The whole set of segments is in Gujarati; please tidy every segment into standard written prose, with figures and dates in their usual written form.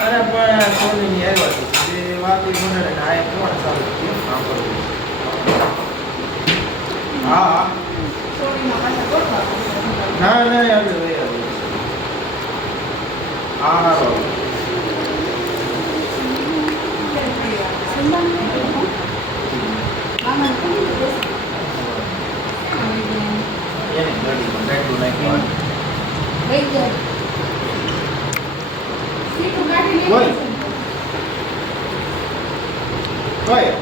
અરે પણ સોની આવ્યા છે જે વાતી મંડળે ને આ કોણ ચાલુ કેમ કામ કરવું હા ના ના આગળ ભાઈ હા હારો એને ગાડીમાં ગાડું નાખ્યું હોય હોય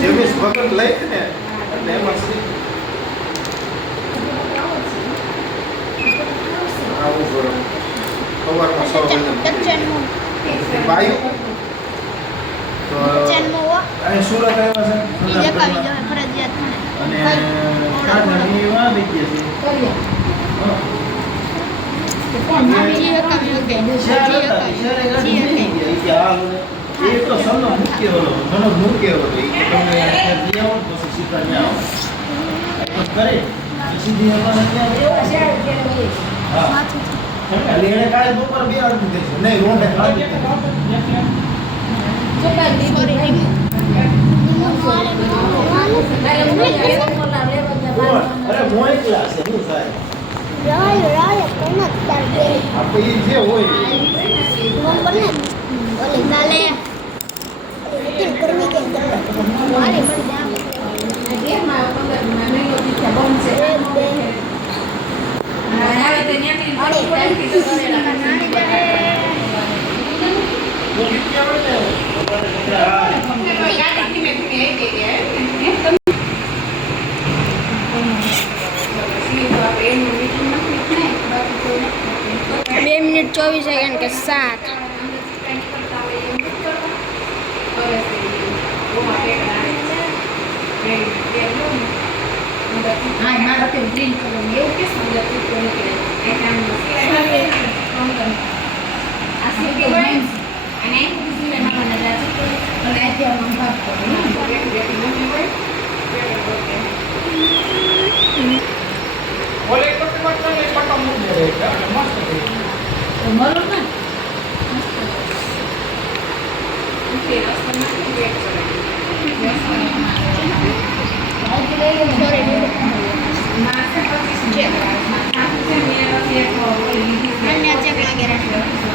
જેમિસ વગર લઈ ને એટલે એમાં આવું કરો સવારમાં 6 વાગે બાયું તો અને સુરત આવ્યા છે અને ખાટણી માં બેઠી છે એ તો સૌનો મુખ્ય હતો ઘણો મુખ્ય હતો એ કે તમે લઈ આવો પછી શીખવા લઈ આવો કરે સીધી અમારે ત્યાં એટલે એને કાલે બપોર 2 વાગે દેશે નહીં રોંઢે કાઢી અરે મોય ક્લાસ છે હું સાહેબ રાય કોના તારે આપણે ઈ જે હોય ઓલે નાલે તે કરવી કે મારે મળી જાય ગેરમાં મને લોટી બોમ છે આવે તો ન્યાથી અરે કાઈ તો કરેલા નાની જાય वो कितना बड़े हैं गाड़ी धीमे धीमे आई दे गया है 2 मिनट 24 सेकंड के साथ हाँ हमारा तो ग्रीन कलर ये ओके समझ तो कोई नहीं है ऐसे के वाइंस અને કિસી ને ના બના તો લગાય કે हम बात करें बोले करते मत नहीं पटा मुंह दे रहेगा मस्त है तो मालूम ना ओके रास्ता में वेट करें सॉरी मासे 25 चेक मासे से मेरा ये को अन्य चेक लगे रहे